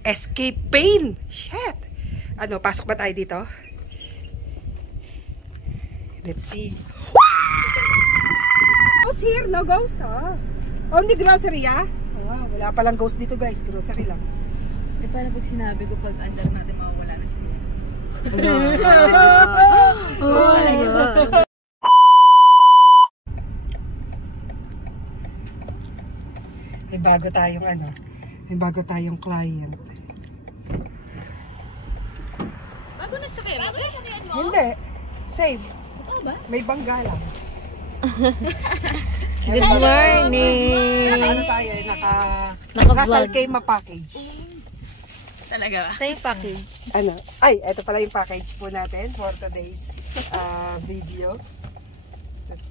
Escape pain. Shit. Ano, pasok ba tayo dito? Let's see. Ghost here, no ghost, ha? Only grocery, ha? Oh, wala palang ghost dito, guys. Grocery lang. Eh, paano pag sinabi ko pag andar natin mawawala na siya? May bago tayong ano, may bago tayong client. Bago na sa kaya mo? Hindi. Save. Oo ba? May bangga lang. Good morning! Ano tayo, Naka-vlog. Nasal Kema package. Talaga ba? Sa'yo package. Ano? Ay, ito pala yung package po natin for today's video.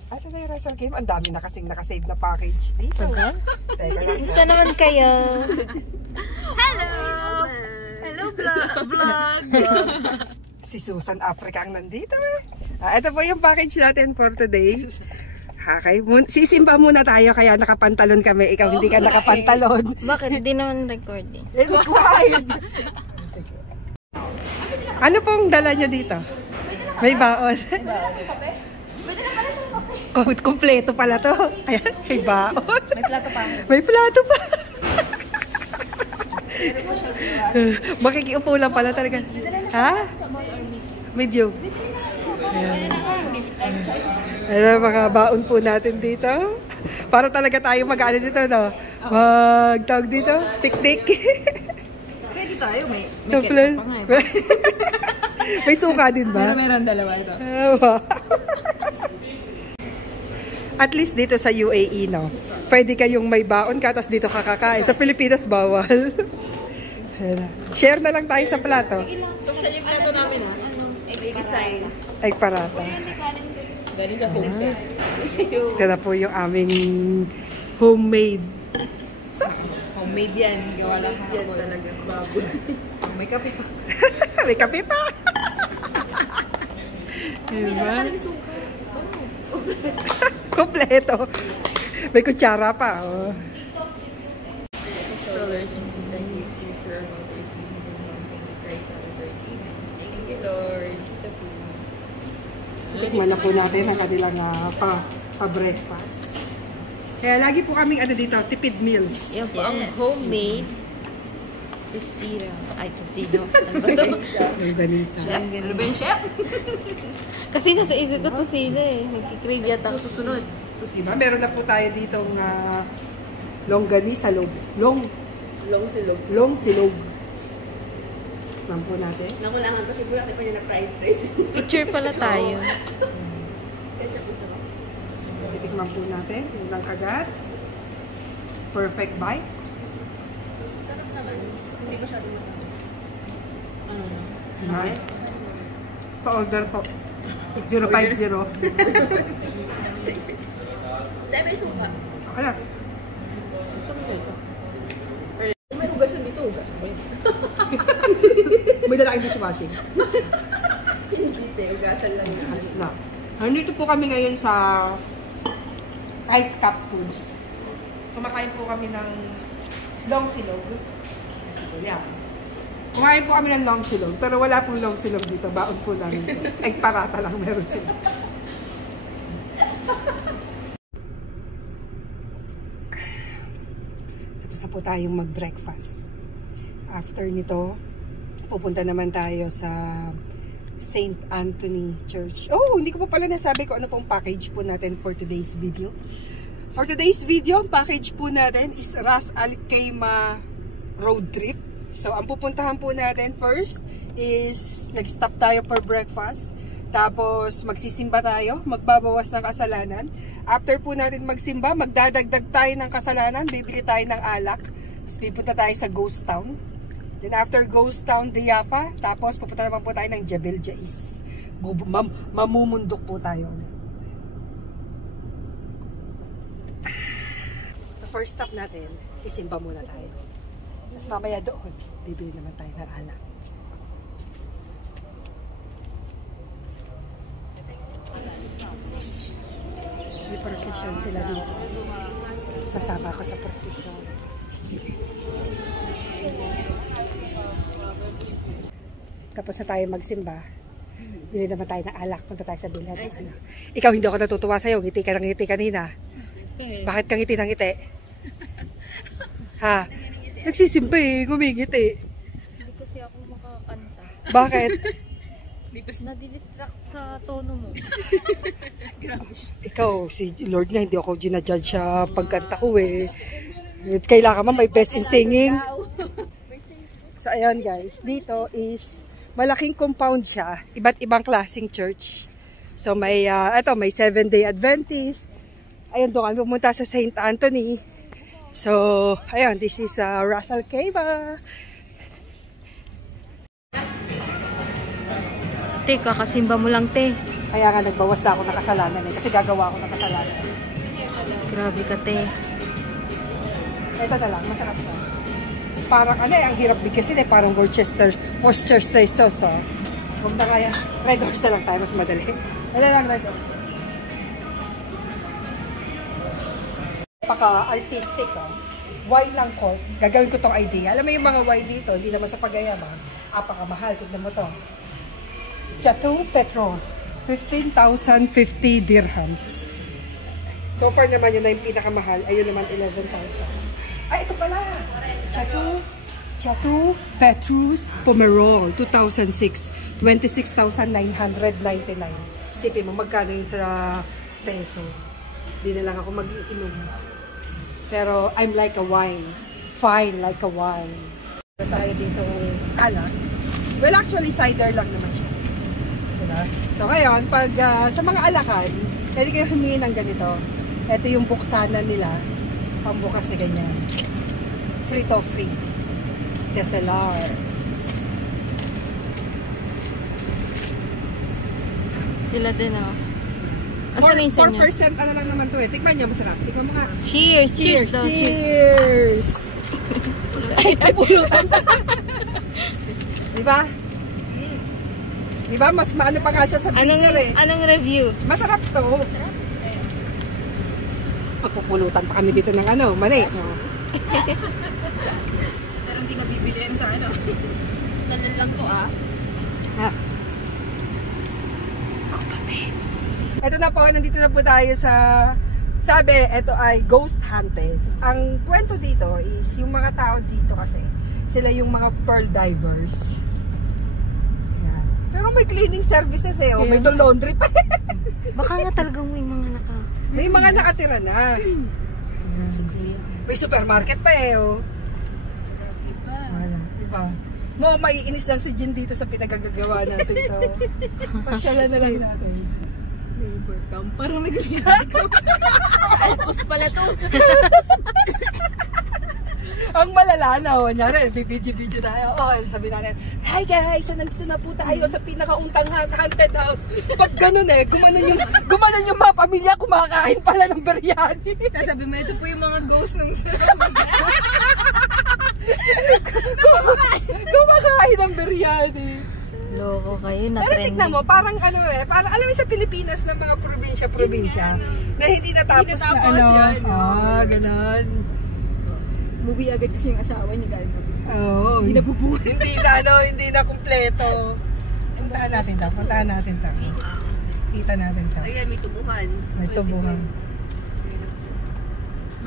Asa na yung Russell Game? Ang dami na kasing nakasave na package dito. Okay. Teka lang. Gusto naman kayo. Hello! Hello, vlog! Si Susan Africa ang nandito. Ito po yung package natin for today. Okay. Sisimba muna tayo kaya nakapantalon kami. Ikaw hindi ka nakapantalon. Bakit? Hindi naman recording. Required. Ano pong dala nyo dito? May baon. Kompleto pala to. Ayan, may baon. May plato pa. May plato pa. Makikiupo lang pala talaga. Ha? Medium. Ayan. Ano mga baon po natin dito? Para talaga tayo mag-ano dito, no? Mag-tawag dito? Picnic. Pwede tayo, may Kaplan. ketchup pa nga eh. May suka din ba? Meron dalawa ito. At least dito sa UAE, no? Pwede kayong may baon ka, tapos dito kakakain. Sa Pilipinas, bawal. Share na lang tayo sa plato. Social yung plato namin ha. May design. Ay, parata. Galing sa home set. Ito na po yung aming homemade. Homemade yan. Gawa lang yan talaga. Baboy. May kape pa. May kape pa. Diba? Kompleto. May kutsara pa. Oh. Tikman na po natin ang kanilang pa-breakfast. Kaya lagi po kaming ano dito, tipid meals. Yan po ang homemade tocino. Ay, tocino. May banisa. Ano ba yung chef? Kasi nasa isip ko tocino eh. Nagkikrave yata. Susunod. Diba? Meron na po tayo ditong longganisa, Long silog. long silog. Tikman po natin. Nakulangan kasi po natin pa niya na fried rice. Picture pala tayo. Ketchup gusto mo? Titikman po natin. Yung lang kagat. Perfect bite. Sarap naman. Hindi masyado matamis. Okay. Pa-order po. 050. Dahil may suka. Okay lang. May hugasan dito, hugas ko yun. May dala dishwashing. Hindi, hugasan lang yun. Ayos na. Nandito po kami ngayon sa Ice Cup Food. Kumakain po kami ng long silog. Yan. Kumain po kami ng long silog. Pero wala pong long silog dito. Baon po namin ito. Ay, parata lang meron sila. Tapos na po tayong mag-breakfast. After nito, pupunta naman tayo sa St. Anthony Church. Oh, hindi ko pa pala nasabi ko ano pong package po natin for today's video. For today's video, ang package po natin is Ras Al Khaimah road trip. So, ang pupuntahan po natin first is nag-stop tayo for breakfast. Tapos, magsisimba tayo, magbabawas ng kasalanan. After po natin magsimba, magdadagdag tayo ng kasalanan, bibili tayo ng alak. Tapos, pipunta tayo sa Ghost Town. Then, after Ghost Town, Diapa. Tapos, pupunta naman po tayo ng Jebel Jais. Mamumundok po tayo. So, first stop natin, sisimba muna tayo. Tapos, mamaya doon, bibili naman tayo ng alak. May procession sila dito. Sasama ako sa procession. tapos na tayo magsimba. Bili naman tayo ng alak. Punta tayo sa bilhan. Ikaw, hindi ako natutuwa sa'yo. Ngiti ka ng ngiti kanina. Bakit kang ngiti ng ngiti? Ha? Nagsisimba eh. Gumingiti. Hindi kasi ako makakanta. Bakit? Nadidistract sa tono mo. Ikaw, si Lord nga, hindi ako ginajudge sa pagkanta ko eh. Kailangan mo may best in singing. So ayun guys, dito is malaking compound siya. Iba't ibang klaseng church. So may, may 7-day Adventist. Ayun, doon kami pumunta sa St. Anthony. So, ayun, this is Russell Cava. Te, kakasimba mo lang, te. Kaya nga nagbawas na ako ng kasalanan eh. Kasi gagawa ako ng kasalanan. Grabe ka, te. Ito na lang, masarap to. Parang ano eh, ang hirap bigkasin eh. Parang Worcester sauce. Huwag na kaya. Red Horse na lang tayo, mas madali. Ano lang, Red Horse. Paka-artistic oh. Wine lang ko. Gagawin ko tong idea. Alam mo yung mga wine dito, hindi naman sa pagyayaman. Apakamahal. Tignan mo to. Chateau Petros. 15,050 dirhams. So far naman yun na yung pinakamahal. Ayun naman 11,000. Ay, ito pala. Chateau Petrus Pomerol 2006. 26,999. Sipin mo, magkano yun sa peso. Hindi na lang ako mag-iinom. Pero I'm like a wine. Fine like a wine. Tayo dito alak. Well, actually, cider lang naman siya. Diba? So ngayon, pag sa mga alakan, pwede kayo humingi ng ganito. Ito yung buksana nila. Pambukas na ganyan. Free to free. DSLRs. Sila din, oh. Asan yung isa niya? 4% ano lang naman to eh. Tikman niyo, masarap. Tikman mo nga. Cheers! Cheers! Cheers! Ay, napulutan pa. Diba? Diba? Mas maano pa nga siya sa freezer eh. Anong review? Masarap to. Pagpupulutan pa kami dito ng ano, mani. Pero hindi ka bibiliin sa ano. Tanan lang to ah. Ha? Ito na po, nandito na po tayo sa, sabi, ito ay ghost hunted. Ang kwento dito is, yung mga tao dito kasi, sila yung mga pearl divers. Yan. Pero may cleaning services eh, oh. May laundry pa. Baka nga talagang may mga May mga nakatira na. May supermarket pa eh, oh. Diba? Mo, maiinis lang si Jen dito sa pinagagagawa natin to. Pasyalan na lang natin. Neighbor cam. Parang nag-react ko. Sa Alpos pala to. Ang malala na, oh, nyari, video tayo. Oh, sabi natin, hi guys, so nandito na po tayo sa pinakauntang haunted house. Pag ganun eh, gumanon yung mga pamilya, kumakain pala ng biryani. Sabi mo, ito po yung mga ghost ng kumakain ng biryani. Loko kayo, na pero tignan mo, parang ano eh, parang alam mo sa Pilipinas ng mga probinsya na hindi natapos na ano. Yan, ganon. Movie agad kasi yung asawa niya galing na. Oo. Hindi na bubuhay. hindi na kumpleto. Puntahan natin ta. Kita natin ta. Ayan, may tubuhan. May tubuhan.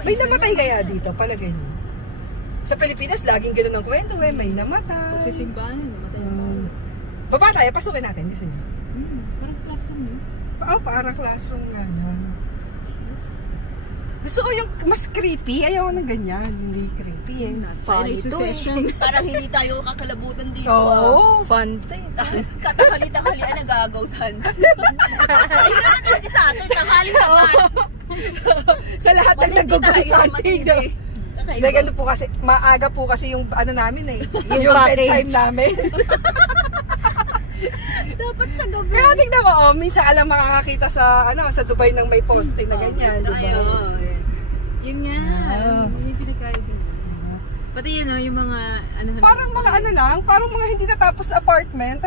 May namatay kaya dito, palagay niyo? Sa Pilipinas, laging ganun ang kwento eh. May namatay. Pagsisimbahan, namatay. Baba tayo, pasukin natin. Gusto niyo? Parang classroom yun. Parang classroom nga na. Gusto ko yung mas creepy. Ayaw ko ng ganyan. Hindi creepy eh. Funny to eh. Parang hindi tayo kakalabutan dito. Oo. Fun to eh. Katakali-takalian na gagawtan. Ay naman sa atin, takali-takali. Sa lahat ng nag-go-grocery. Like, ano po kasi, maaga po kasi yung ano namin eh. Yung bedtime namin. Dapat sa gabi. Kaya tignan mo, minsan alam makakakita sa sa Dubai ng may poste na ganyan, diba? Yun nga. Yung pinagkaiba. Pati yun yung mga parang mga parang mga hindi natapos na apartment.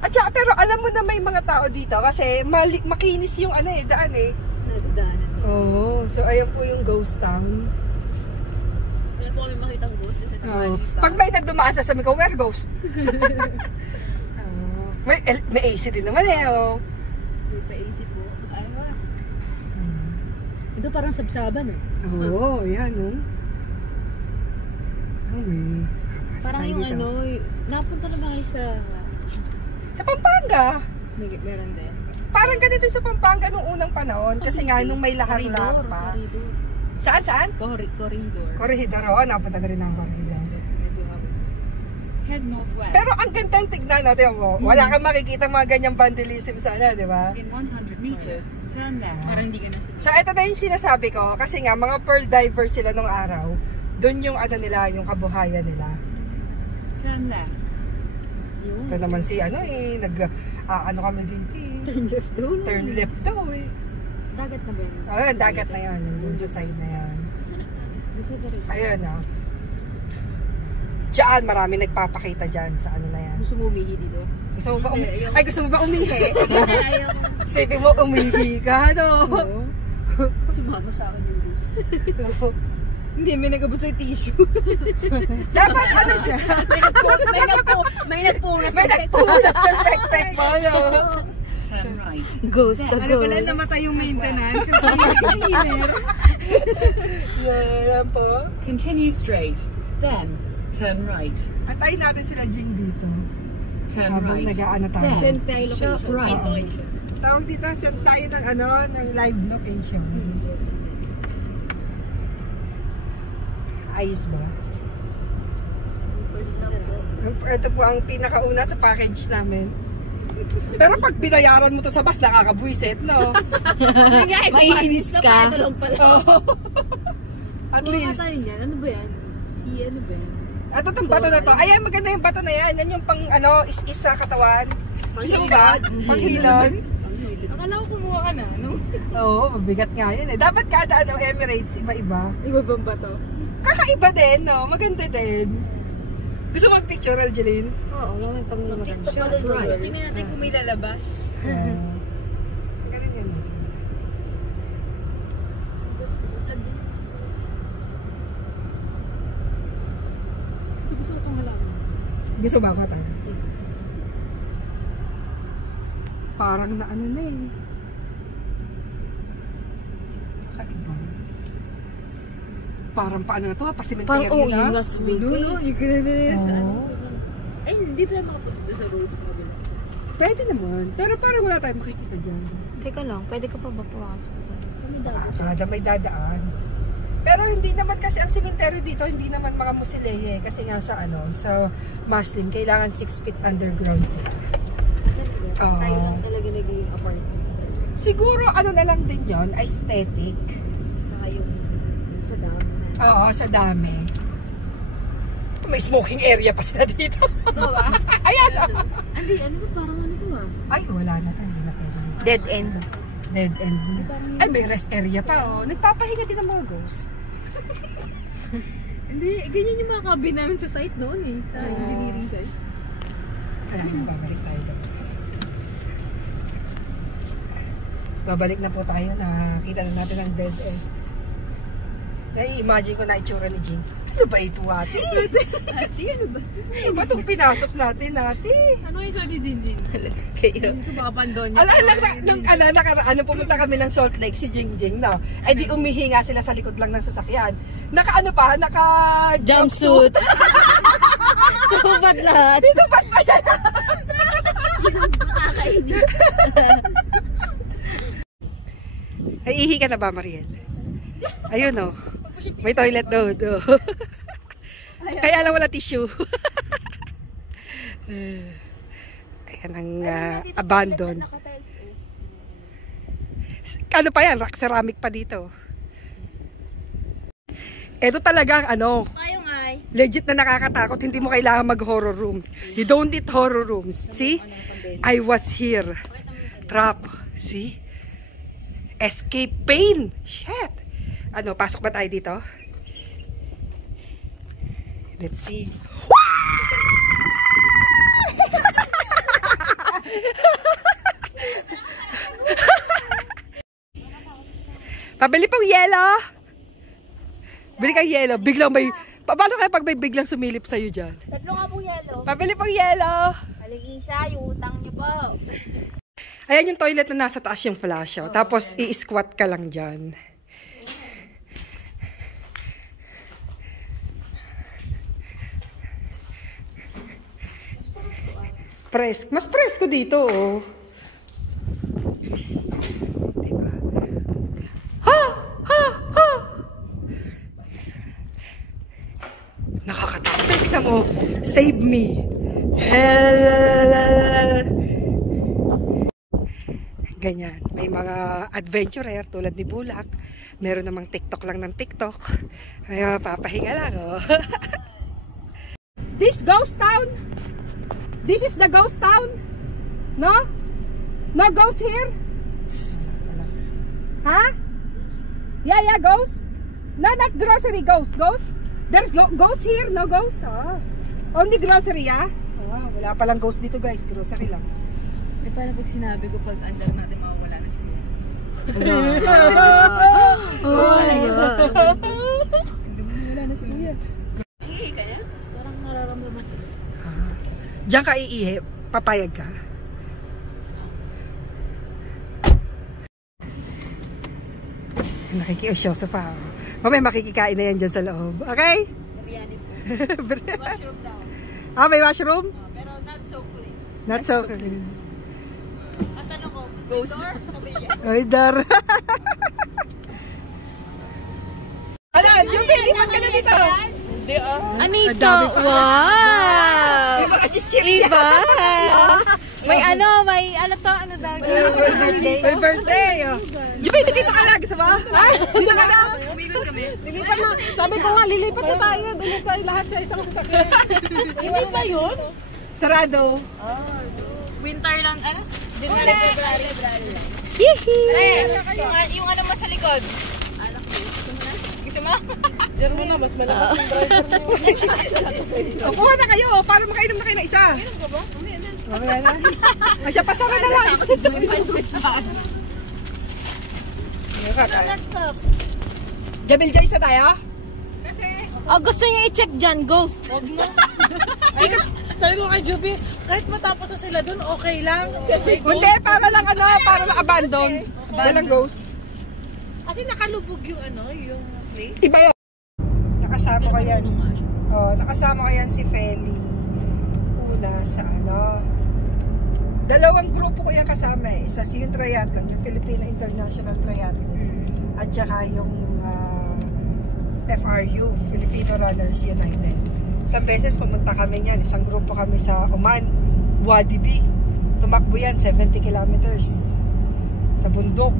At saka, pero alam mo na may mga tao dito kasi makinis yung daan eh. Nadadaanan. Oo. So ayan po yung ghost town. po kami makitang ghost kasi Pag may nagdumaan sa sabi ko, where ghost? May AC din naman eh. May pa-AC po. Ito parang sabsaban eh. Oo, yan may. Parang yung napunta na ba kayo sa Pampanga. Meron din. Parang ganito sa Pampanga nung unang panahon kasi nga nung may lahar-lahar pa. Saan? Corridor. Corridor, napunta na rin ang corridor. Head northwest. Pero ang gandang tignan natin mo. Wala kang makikita mga ganyang vandalism sana, di ba? In 100 meters, turn left. Parang hindi ka na sila. So ito na yung sinasabi ko kasi nga mga pearl divers sila nung araw. Doon yung nila, yung kabuhayan nila. Turn left. Ito naman si kami dito Turn left daw eh. Dagat na ba yun? Dagat na yan. Doon sa side na yan. Ayun Diyan, marami nagpapakita dyan sa na yan. Gusto mo umihi dito? Gusto mo ba umihi? Sabi mo umihi ka, Sumama sa akin yung gusto. Hindi, may nagabot sa tissue. Dapat siya? May nagpunas sa pek-pek mo, Turn right. Ghost the ghost. Pala namatay yung maintenance. Yan po. Continue straight. Then, turn right. Atayin natin sila Jing dito. Turn right. Nag-aano tayo. Send tayo Sharp right. Tawag dito, send tayo ng live location. Ayos ba? First stop po. Ito po ang pinakauna sa package namin. Pero pag binayaran mo to sa bus, nakakabwisit, no? Maiinis ka. At least. Ano ba yan? Ano ba yan? At itong bato na to. Ayan, maganda yung bato na yan. Yan yung pang is-is sa katawan. Panghilod. Panghilod. Akala ko kumuha ka na. Oo, mabigat nga yun eh. Dapat kada Emirates, iba-iba. Iba bang ba to? Kakaiba din, no? Maganda din. Gusto mag-picture, Aljeline? Oo, may pang maganda. Right. Tingnan natin kung may lalabas. Galing yan natin. Ito gusto ko itong halaman. Gusto ba ako tayo? Parang na na eh. Kakaiba. Parang paano na to? Pasimenteryo na? Yun nga sabihin ko. You can do this. Ay, hindi ba makapunta sa road sa kabila? Pwede naman. Pero parang wala tayong makikita dyan. Teka lang, pwede ka pa ba pumasok? Kada may dadaan. Pero hindi naman kasi ang cemetery dito, hindi naman mga musileye. Kasi nga sa sa Muslim, kailangan 6 feet underground sila. Tayo lang talaga naging apartment. Siguro na lang din yon, aesthetic. Tsaka yung sa dam. Oo, sa dami. May smoking area pa sila dito. Ito ba? Ayan! Andi, parang to Ay, wala na tayo. Dead end. Dead end na. Ay, may rest area pa, Nagpapahinga din ang mga ghost. Hindi, ganyan yung mga cabin namin sa site noon eh. Sa engineering site. Kaya babalik tayo doon. Babalik na po tayo. Nakita na natin ang dead end. Nai-imagine ko na itsura ni Jing. Ano ba ito, ate? Ate, ano ba ito? Ano ba itong pinasok natin, ate? Ano yung sabi ni Jinjin? Kayo. Ito baka pandonya. Nakaraan, pumunta kami ng Salt Lake, si Jingjing, no? Eh di umihi nga sila sa likod lang ng sasakyan. Jumpsuit. Subat lahat. Subat pa siya. Nakakainis. Naiihi ka na ba, Mariel? Ayun, no? May toilet doon. Kaya lang wala tissue. Ayan ang abandon. Ano pa yan? Rock ceramic pa dito. Ito talagang legit na nakakatakot. Hindi mo kailangan mag-horror room. You don't need horror rooms. See? I was here. Trap. See? Escape pain. Shit. Pasok ba tayo dito? Let's see. Pabili pang yelo. Bili kang yelo. Biglang may Paano kaya pag may biglang sumilip sa'yo dyan? Tatlo nga pong yelo. Pabili pang yelo. Aligisa, yung utang niyo po. Ayan yung toilet na nasa taas yung flash. Oh. Tapos i-squat ka lang dyan. Mas presko dito, oh. Diba? Ha! Ha! Ha! Nakakatakot. Tignan mo. Save me. Ganyan. May mga adventurer tulad ni Bulak. Meron namang TikTok lang ng TikTok. May papahinga lang, oh. This ghost town? This is the ghost town? No? No ghost here? Huh? Yeah, ghost? No, not grocery, ghost. Ghost? There's ghost here? No ghost? Ah. Only grocery, yeah? Oh, wala palang ghost dito, guys. Grocery lang. Eh, paano pag sinabi ko pag andar natin mawawala na si Kuya? Wala na si Kuya. Ihi ka na? Parang nararamdaman ko. Diyan ka iihi, papayag ka. Nakikiusyoso pa. Mamaya makikikain na yan dyan sa loob. Okay? Biryani po. Washroom daw. May washroom? Pero not so clean. Not so clean. At ano ko? Ghost door? Kabilya. Ay, dar. Ano, Jubi, lipat ka na dito. Hindi Ano ito? Wow! Iba. May ano to? Ano daw? May birthday. Jubi, dito ka lang. Gusto mo? Dito ka lang. Umilan kami. Lilipat na. Sabi ko nga, lilipat na tayo. Doon tayo lahat sa isang sasakyan. Hindi ba yun? Sarado. Winter lang. Ano? February. Hihi! Yung ano mo sa likod? Gusto mo? Diyan mo na, mas malakas yung driver mo. Kuha na kayo, para makainom na kayo na isa. Inom ka ba? Mamaya na. Ay, siya, pasara na lang. Next stop. Jabil Jays na tayo? Oh, gusto niyo i-check dyan, ghost. Huwag mo. Sabi ko kay Juby, kahit matapos na sila dun, okay lang. Kasi Hindi, para lang ano, para lang abandon. Dalang ghost. Kasi nakalubog yung ano, yung place. Iba yun. Nakasama ko yan. Oh, nakasama ko yan si Feli. Una sa ano. Dalawang grupo ko yan kasama eh. Isa si yung triathlon, yung Filipino International Triathlon. At saka yung FRU, Filipino Runners United. Isang beses pumunta kami niyan. Isang grupo kami sa Oman, Wadi B. Tumakbo yan, 70 kilometers. Sa bundok.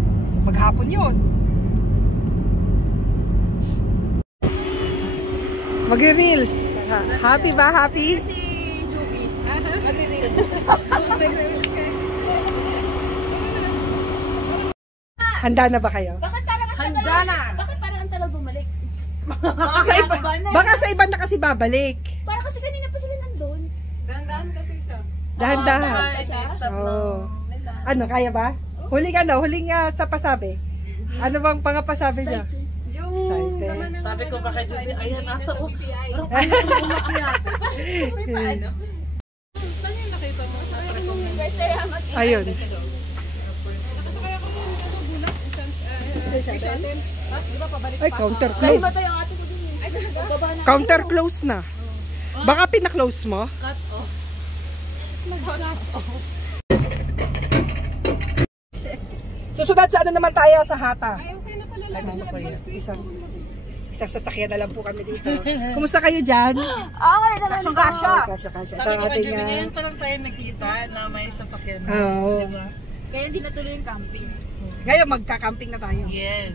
Maghapon yun. Mag-reels. Happy ba? Happy? Si Juby. Handa na ba kayo? Bakit parang ang Handa tagal? na. Bakit parang ang tagal bumalik? Baka sa iba na kasi babalik. Parang kasi kanina pa sila nandun. Dahan-dahan kasi siya. Dahan-dahan. Stop Oo. Ano, kaya ba? Huling ano, huling sa pasabi. Ano bang pangapasabi niya? Excited. Sabi ko baka Juby, ayan ata o. Parang ayaw umakyat. Paano? Saan yung nakita mo? Sa recommend? First day hamak. Ayun. Nakasakay ako yung bulat. Tapos di ba pabalik Ay, counter Dahil close. ba tayo ang ate ko din eh? Ay, talaga? Baba na. Counter close na. Baka pina-close mo? cut off. Nag-cut off. Susunod sa ano naman tayo sa Hata. Ay, okay na pala lang. Ano ko yun? Isang sasakyan na lang po kami dito. Kumusta kayo dyan? Okay naman po. Kasya. Sabi ko ba Juby, ngayon pa lang tayo nagkita na may sasakyan na. Oo. Diba? Kaya hindi natuloy yung camping. Ngayon magka-camping na tayo. Yes.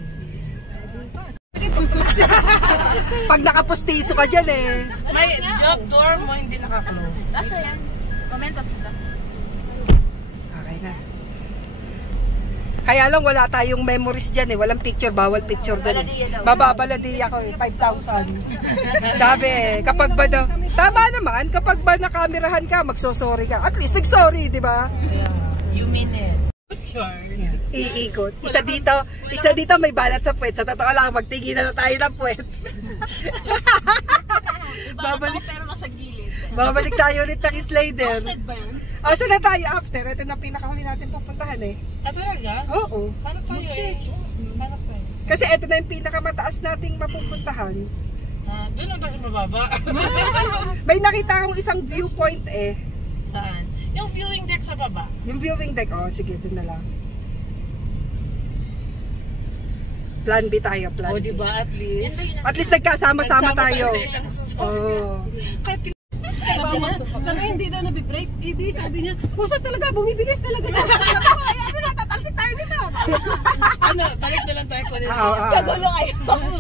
Pag nakapustiso ka dyan eh. May job door mo hindi naka-close. Asa yan? Commentos basta. Okay na. Kaya lang wala tayong memories dyan eh. Walang picture, bawal picture doon eh. Bababaladi ako eh, 5,000. Sabi eh, kapag ba daw, tama naman, kapag ba nakamerahan ka, magsosorry ka. At least nag-sorry, di ba? Yeah. You mean it. Iikot. Isa dito may balat sa puwet. Sa totoo lang, magtingin na tayo ng puwet. Babalik tayo ulit ng slider. O, saan na tayo after? Ito na pinakahuli natin pupuntahan eh. Talaga? Oo. Paano tayo eh? Paano tayo? Kasi ito na yung pinakamataas nating mapupuntahan. Doon ba sa mababa? May nakita akong isang viewpoint eh. Saan? Yung viewing deck sa baba. Yung viewing deck, oh sige, doon na lang. Plan B tayo, plan B. Diba at least? At least nagkasama-sama tayo. Oh. Sabi hindi daw nabibreak. Hindi, sabi niya, kusa talaga, bumibilis talaga siya. Ay, ano na, tatalsik tayo dito. Ano, balik na lang tayo ko nito. Kagulo kayo.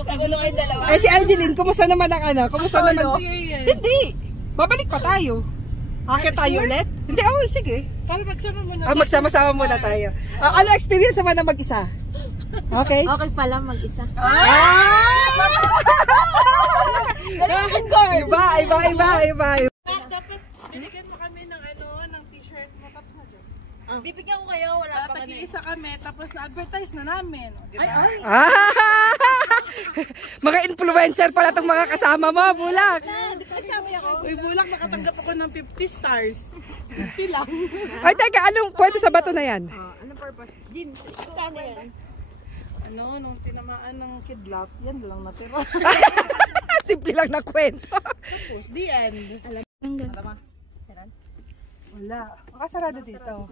Kagulo kayo dalawa. Eh si Angeline, kumusta naman ang ano? Kumusta naman? Hindi. Babalik pa tayo. Akit tayo ulit? Hindi, oh, sige. Para magsama muna. Magsama-sama muna tayo. Ano experience naman na mag-isa? Okay? Okay pala mag-isa. Iba. Dapat binigyan mo kami ng ng t-shirt mo. Bibigyan ko kayo, wala pa kami. Tag-iisa kami, tapos na-advertise na namin. Diba? Mga influencer pala itong mga kasama mo, Bulak. Uy, Bulak, nakatanggap ako ng 50 stars. 50 lang. Ay, teka, anong kwento sa bato na yan? Anong purpose? Jin, kano yan? Nung tinamaan ng kidlap, yan lang natira. Simple lang na kwento. Tapos, the end. Wala. Makasarado dito.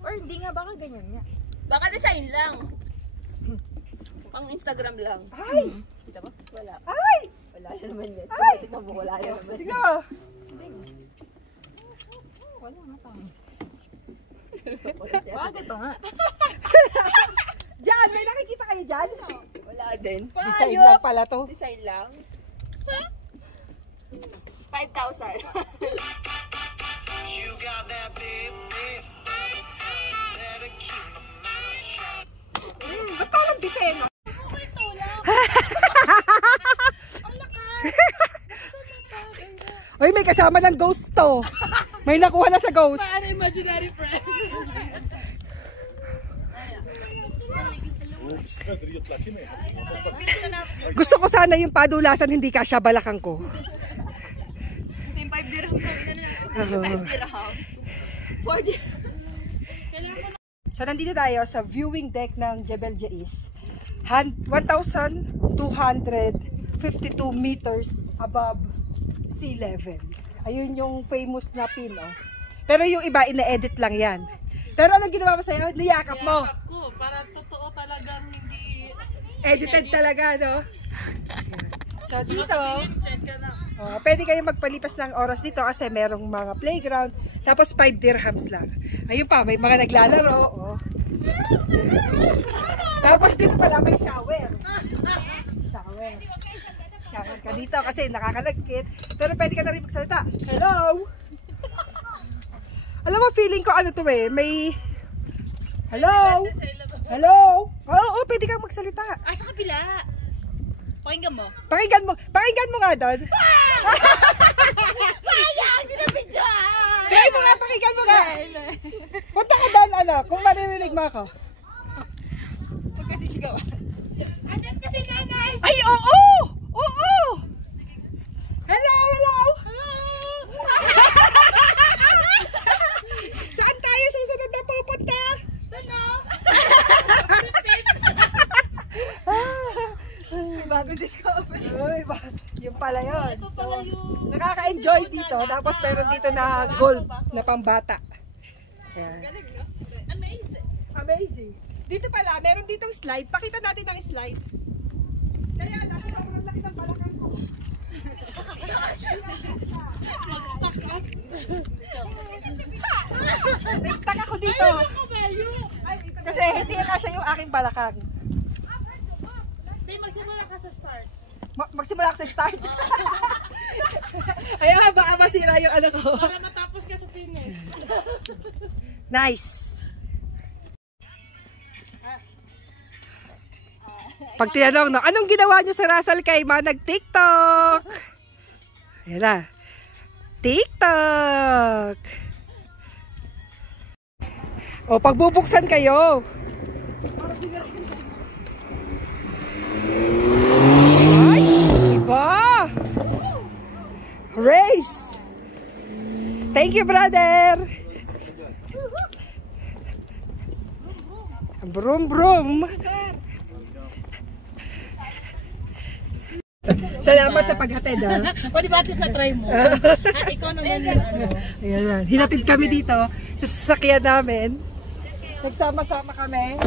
Or hindi nga, baka ganyan nga. Baka design lang. Pang Instagram lang. Ay! Kita ba? Wala. Ay! Wala naman yan. Ay! Tignan mo, wala naman. Tignan mo. Wala nga tama. Bakit pa nga? Diyan! May nakikita kayo dyan? Wala din. Design lang pala to. Design lang. 5,000. You got that big, big body, better keep my mouth shut. Ba't parang bitin? Uy, may kasama ng ghost to. May nakuha na sa ghost. Paano imaginary friend? Gusto ko sana yung padulasan, hindi kasya balakang ko. Yung 5 dirham na 5 dirham. 4 dirham. So, nandito tayo sa viewing deck ng Jebel Jais. 1,252 meters above sea level. Ayun yung famous na pin, oh. Pero yung iba, ina-edit lang yan. Pero anong ginawa mo sa'yo? Niyakap mo. Niyakap ko, para totoo talagang hindi... Edited talaga, no? So, dito, Check ka lang. pwede kayo magpalipas ng oras dito kasi merong mga playground. Tapos 5 dirhams lang. Ayun pa, may mga naglalaro. Oh. Tapos dito pala may shower. Shower ka dito kasi nakakalagkit. Pero pwede ka na rin magsalita. Hello! Alam mo, feeling ko ano to eh. May... Hello! Hello! Oo, pwede kang magsalita. Sa kabila. Pakinggan mo. Pakinggan mo nga doon. Sayang! Sinabidyo! Pakinggan mo nga, pakinggan mo nga. Punta ka doon, ano, kung maririnig mo ako. Huwag kasi sigaw. Andyan kasi nanay! Ay, oo! Oo! Hello! Saan tayo susunod na pupunta? Bagong discover. Uy, yung pala yun. Ito pala yung... Nakaka-enjoy dito. Tapos meron dito na golf na pambata. Ayan. Amazing. Dito pala, meron ditong slide. Pakita natin ang slide. Kaya, sobrang laki ng balakang ko. Mag-stuck up. Na-stuck ako dito. Kasi hindi na siya yung aking balakang. Hindi, magsimula ka sa start. Magsimula ka sa start. Ayan, baka masira yung ano ko. Para matapos ka sa finish. Nice. Pag tinanong, no, anong ginawa nyo sa Russell Kayma? Nag-TikTok. Ayan na. TikTok. O, pagbubuksan kayo. Ay, iba. Race. Thank you, brother. Brum, brum. Salamat sa paghatid, ha? O, di ba, at least na-try mo? Ikaw naman yung ano. Ayan, hinatid kami dito sa sasakyan namin. Nagsama-sama kami.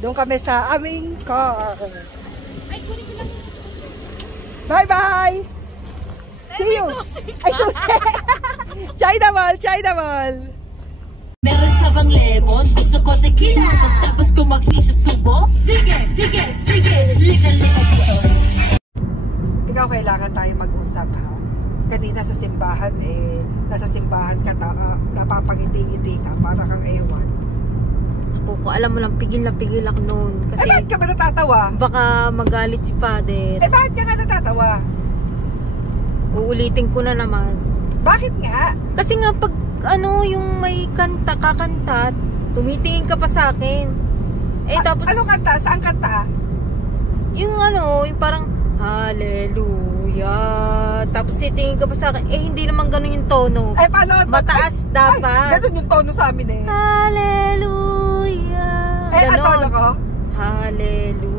Doon kami sa aming car. Bye-bye! See you! Ay, susi! China Mall! China Mall! Meron ka bang lemon? Gusto ko tequila. Tapos kung mag-isya subo? Sige, sige, sige. Lika, lika dito. Ikaw, kailangan tayo mag-usap, ha? Kanina sa simbahan, nasa simbahan ka, napapangiti-ngiti ka, para kang ewan. Ako, alam mo lang, pigil na pigil ako noon. Kasi Bakit ka ba natatawa? baka magalit si Father. Bakit ka nga natatawa? Uulitin ko na naman. Bakit nga? Kasi nga pag yung may kanta, kakanta, tumitingin ka pa sa akin. Tapos Anong kanta? Saan kanta? yung yung parang hallelujah. Tapos titingin ka pa sa akin. Hindi naman ganun yung tono. Paano? Mataas dapat. Ganun yung tono sa amin, Hallelujah. Ang tono ko? Hallelujah.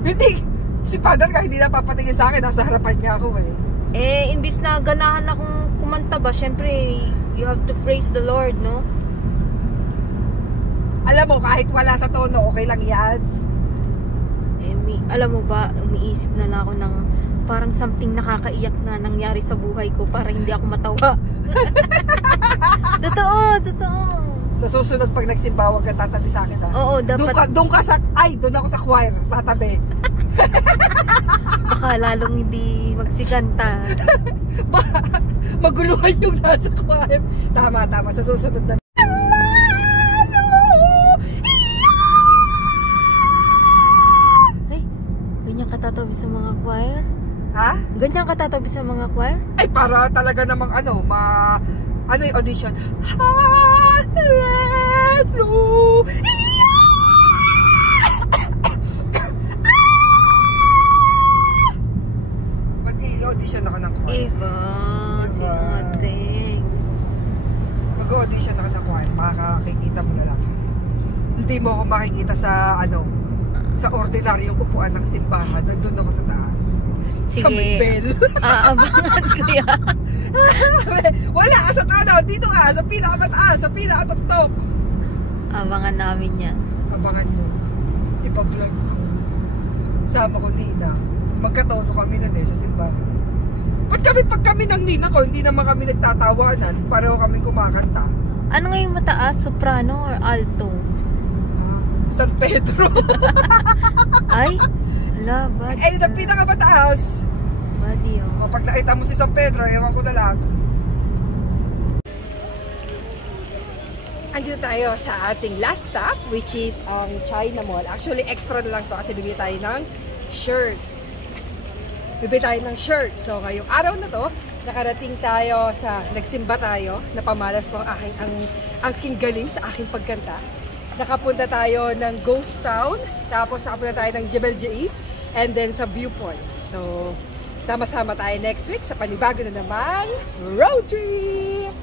Hindi. Si Father ka hindi napapatingin sa akin. Nasa harapan niya ako, Imbis na ganahan akong kumanta ba, syempre, you have to praise the Lord, no? Alam mo, kahit wala sa tono, okay lang yan. Alam mo ba, umiisip na lang ako ng parang something nakakaiyak na nangyari sa buhay ko para hindi ako matawa. Totoo, totoo. Sa susunod pag nagsimba, huwag ka tatabi sa akin, ha? Oo, dapat. Doon ako sa choir, tatabi. Baka lalong hindi magsikanta. Maguluhan yung nasa choir. Tama, sa susunod na. Ay, ganyan katatabi sa mga choir? Ha? Ganyan katatabi sa mga choir? Ay, para talaga namang yung audition? Hallelujah! Mag-audition ako ng choir. Eva, si ating. Mag-audition ako ng choir. Makakakikita mo na lang. Hindi mo ako makikita sa sa ordinaryong upuan ng simbahan. Nandun ako sa taas. Sige. Sa may bell. Aabangan ko yan. Wala ka sa tono. Dito ka. Sa pinakamataas. Sa pinakatuktok. Abangan namin yan. Abangan nyo. Ipa-vlog ko. Sama ko Nina. Magkatono kami nun sa simbahan. Ba't pag kami ng Nina ko, hindi naman kami nagtatawanan. Pareho kami kumakanta. Ano nga yung mataas? Soprano or alto? San Pedro. Ay, ala, bad. Na pinakamataas. Bad yun. Pag nakita mo si San Pedro, ewan ko na lang. Andito tayo sa ating last stop, which is ang China Mall. Actually, extra na lang to kasi bibili tayo ng shirt. So, ngayong araw na to, nakarating tayo nagsimba tayo, napamalas ko ang aking galing sa aking pagkanta. Nakapunta tayo ng Ghost Town, tapos nakapunta tayo ng Jebel Jais, and then sa Viewpoint. So, sama-sama tayo next week sa panibago na namang road trip!